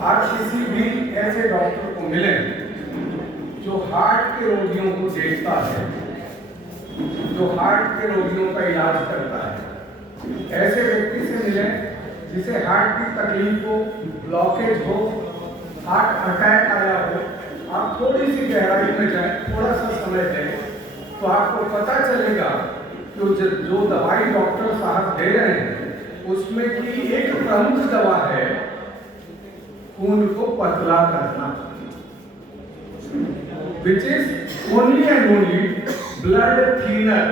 आप किसी भी ऐसे डॉक्टर को मिलें जो हार्ट के रोगियों को देखता है, जो हार्ट के रोगियों का इलाज करता है, ऐसे व्यक्ति से मिलें जिसे हार्ट की तकलीफ हो, ब्लॉकेज हो, हार्ट अटैक आया हो, आप थोड़ी सी गहराई में जाएं, थोड़ा सा समय दें, तो आपको पता चलेगा कि जो दवाई डॉक्टर साहब दे रहे हैं उसमें की एक प्रमुख दवा है खून को पतला करना, which is only and only blood thinner,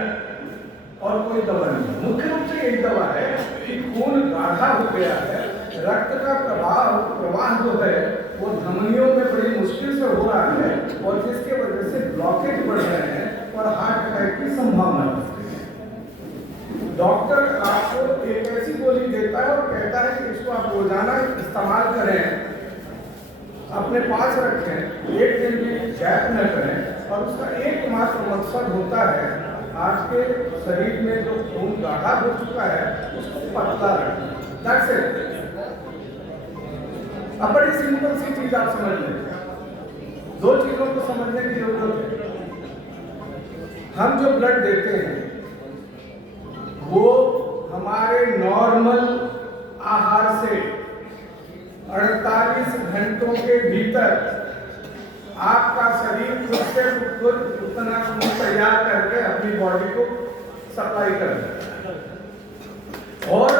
और कोई दवा नहीं। मुख्य रूप से एक दवा है कि खून गाढ़ा हो गया है, रक्त का प्रवाह जो है वो धमनियों में बड़ी मुश्किल से हो रहा है और जिसके वजह से ब्लॉकेज बढ़ रहे हैं और हार्ट अटैक की संभावना बढ़ती है। डॉक्टर आपको एक ऐसी गोली देता है और कहता है कि इसको आप रोजाना इस्तेमाल करें, अपने पास रखें, एक दिन भी गैप न करें, और उसका एकमात्र मकसद होता है आज के शरीर में जो खून गाढ़ा हो चुका है उसको पतला रखना। That's it. अब बड़ी सिंपल सी चीज आप समझ लें, दो चीजों को समझने की जरूरत है। हम जो ब्लड देते हैं वो हमारे नॉर्मल आहार से 48 घंटों के भीतर आपका शरीर खुद से खुद उतना खून तैयार करके अपनी बॉडी को सप्लाई कर देता है, और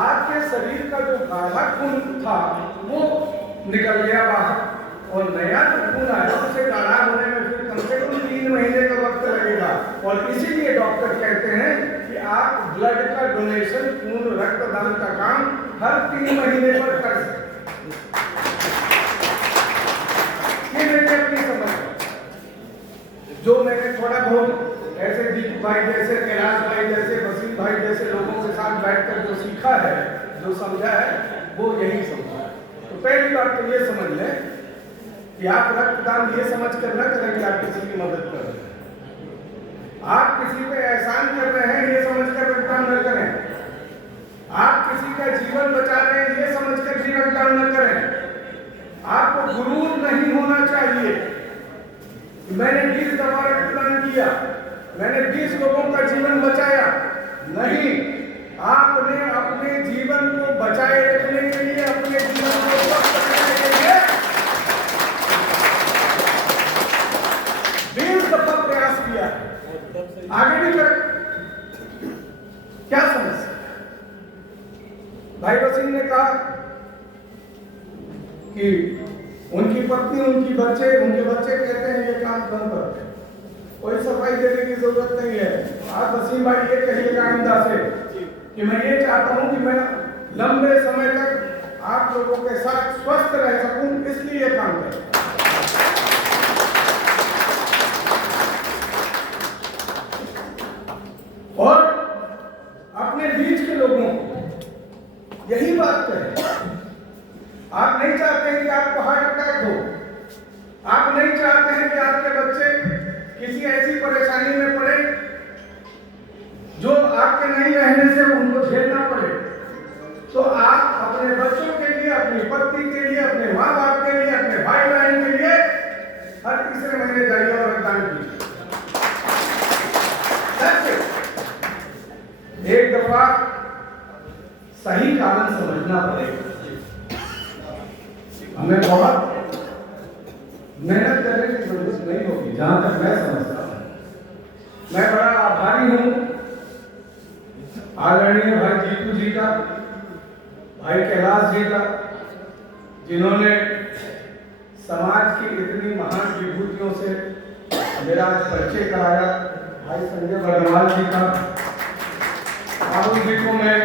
आपके शरीर का जो गाढ़ा खून था वो निकल गया बाहर, और नया जो खून आया उसे गाढ़ा होने में फिर कम से कम 3 महीने का वक्त लगेगा। और इसीलिए डॉक्टर कहते हैं कि आप ब्लड का डोनेशन, खून रक्तदान का काम हर 3 महीने पर कर सकते। ये मेरी अपनी समझ है, जो मैंने थोड़ा बहुत ऐसे दीप भाई जैसे, कैलाश भाई जैसे, वसीम भाई जैसे लोगों के साथ बैठकर जो सीखा है, जो समझा है, वो यही समझा है। तो पहली बात तो ये समझ लें कि आप रक्तदान ये समझ कर न करें कि आप किसी की मदद कर रहे हैं, आप किसी पे एहसान कर रहे हैं ये समझकर रक्तदान न करें, आप किसी का जीवन बचा रहे हैं ये समझकर भी रक्तदान न करें। आपको गुरूर नहीं होना चाहिए कि मैंने 20 दफा रक्तदान किया, मैंने 20 लोगों का जीवन बचाया। नहीं, आपने अपने जीवन को बचाए रखने के लिए, अपने जीवन को स्वस्थ रखने के लिए 20 दफा प्रयास किया, आगे भी कर। क्या समस्या? भाई वसीम ने कहा कि उनकी पत्नी, उनके बच्चे कहते हैं ये काम कम करते हैं, कोई सफाई देने की जरूरत नहीं है। आप वसीम भाई ये कहिएगा आइंदा से कि मैं ये चाहता हूं कि मैं लंबे समय तक आप लोगों के साथ स्वस्थ रह सकूं, इसलिए ये काम करें। और अपने बीच के लोगों को यही बात करें। आप नहीं चाहते हैं कि आपको हार्ट अटैक हो, आप नहीं चाहते हैं कि आपके बच्चे किसी ऐसी परेशानी में पड़े जो आपके नहीं रहने से उनको झेलना पड़े, तो आप अपने बच्चों के लिए, अपनी पत्नी के लिए, अपने माँ बाप के लिए, अपने भाई बहन के लिए हर तीसरे महीने जाइए और रक्तदान कीजिए। एक दफा सही कारण समझना पड़ेगा। हमें बहुत मेहनत करने की जरूरत नहीं होगी, जहां तक मैं समझता हूं। मैं बड़ा आभारी हूं आदरणीय भाई जीतू जी का, भाई कैलाश जी का, जिन्होंने समाज की इतनी महान विभूतियों से मेरा परिचय कराया। भाई संजय बर्नवाल जी का, राहुल जी को मैं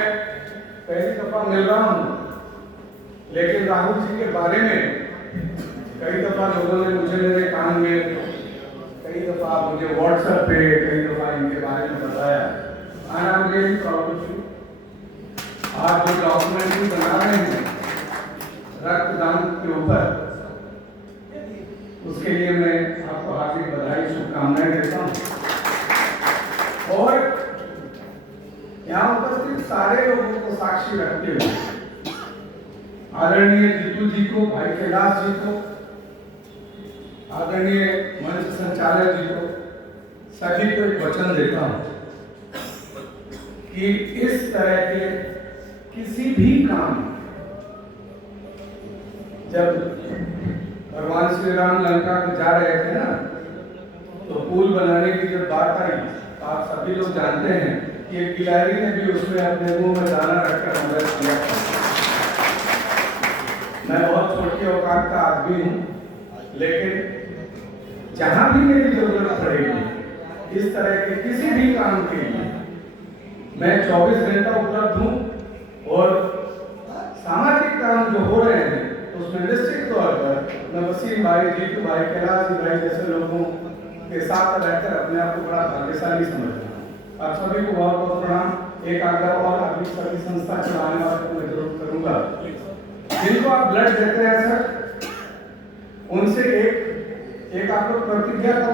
पहली दफा मिल रहा हूं, लेकिन राहुल जी के बारे में कई दफा लोगों ने मुझे मेरे काम में, कई दफा मुझे व्हाट्सएप पे, कई दफा इनके बारे में बताया। I am really proud of you. आप जो डॉक्यूमेंट्री बना रहे हैं रक्तदान के ऊपर, उसके लिए मैं आपको हार्दिक बधाई, शुभकामनाएं देता हूँ। और यहाँ उपस्थित सारे लोगों को साक्षी रखते हुए आदरणीय जीतू जी को, भाई कैलाश जी को, आदरणीय मंच संचालक जी को, सभी को एक वचन देता हूं कि इस तरह के किसी भी काम, जब भगवान श्री राम लंका में जा रहे थे ना, तो पुल बनाने की जब बात आई, आप सभी लोग जानते हैं कि एक गिलहरी ने भी उसमें अपने मुंह में दाना रखकर मदद किया। मैं बहुत छोटी औकात का आदमी हूँ, लेकिन जहां भी मेरी जरूरत पड़ेगी इस तरह के किसी भी काम के लिए मैं 24 घंटा उपलब्ध हूँ। और सामाजिक काम जो हो रहे हैं उसमें निश्चित तौर पर मैं वसीम भाई, जीतू भाई, कैलाश भाई जैसे लोगों के साथ रहकर अपने आप को बड़ा भाग्यशाली समझता हूँ। आप सभी को बहुत बहुत प्रणाम। एक आग्रह और अभी सभी संस्था चलाने वाले को मैं जरूर करूंगा, जिनको आप ब्लड देते हैं सर, उनसे एक आप लोग प्रतिज्ञा कर